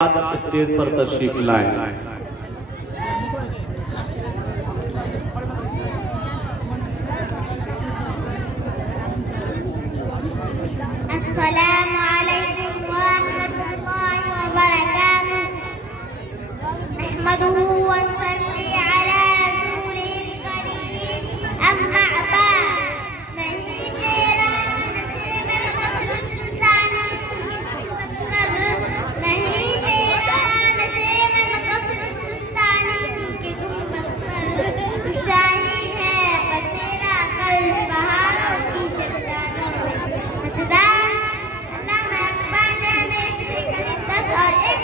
Stage पर तशरीफ लाएं। अस्सलामु अलैकुम व रहमतुल्लाहि व बरकातुहू। नहमदुहू व नसल्ली अला रसूलिल करीम। अम्मा बाद, नहीं तेरा नसीब फख्र सुल्तानी नहीं तेरा नसीब फख्र सुल्तानी के गुंबद पर तू शाही है बसेरा कल बहारों की जगदानी। मतदान अल्लाह महबान में श्री करीम 10 और 1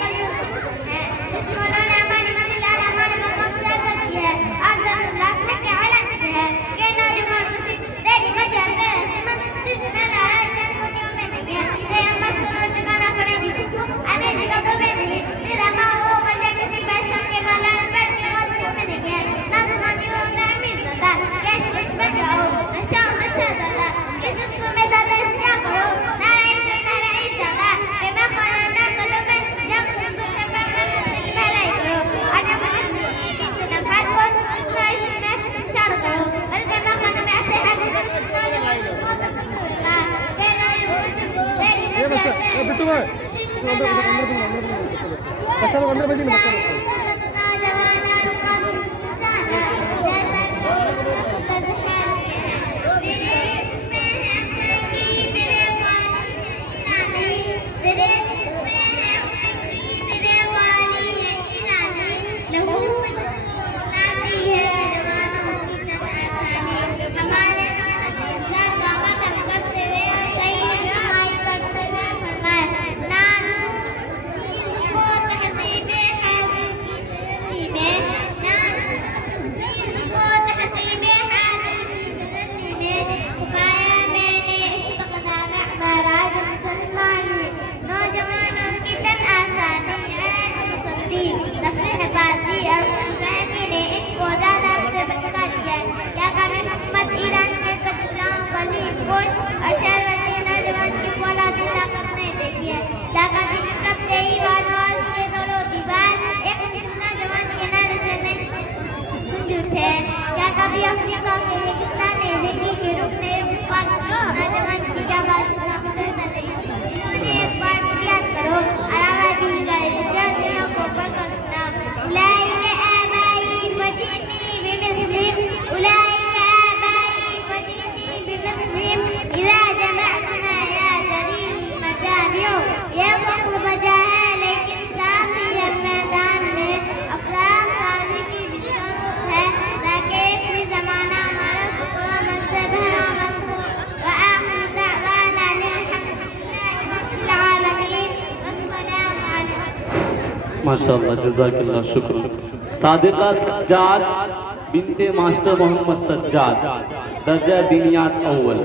है जिसको उन्होंने हमारी मदीना हमारे मकाम से अदा की है और रास्ते के ऐलान की है कि नौजवान मुझे तेरी वजह से सिमत शीश में रहा जन को क्यों में नहीं है कि हम बस करो जगाना पड़ेगी हमें जगह तो में नहीं तेरा माँ वो बंदे किसी पैशन के वाला बैठ के मत क्यों में नहीं है ना तुम्हारी होता है मिल जाता कैश विश बन जाओ नशा नशा दादा किस तुम्हें दादा क्या करो नारायण से नारायण दादा के मैं खाना कदम में जब तुमको जब मैं भलाई करो आज मुझे ना भाग को ख्वाहिश में चालू करो बल्कि मैं खाना में ऐसे है जिसको कभी अपनी कौमी पाकिस्तानी जिंदगी के रूप में नौजवान की क्या बात एक बार याद करो अलावा भी गए शादियों को पकड़ सुना उलाइका आबाई फजिनी बिमिस्लिम उलाइका आबाई फजिनी बिमिस्लिम इज़ा जमअतना या जरील मजामियो ये वक्त बजा है लेकिन साथ ही हर मैदान में अफराम साजी की जरूरत है ताकि एक भी ज़माना हमारा शुक्र मनसब है व आखिर दअवाना अल्हम्दुलिल्लाहि रब्बिल आलमीन वस्सलामु अलैकुम। माशाअल्लाह जज़ाकल्लाह शुक्र। सादिका सज्जाद बिनते मास्टर मोहम्मद सज्जाद दर्जा दीनियात अव्वल।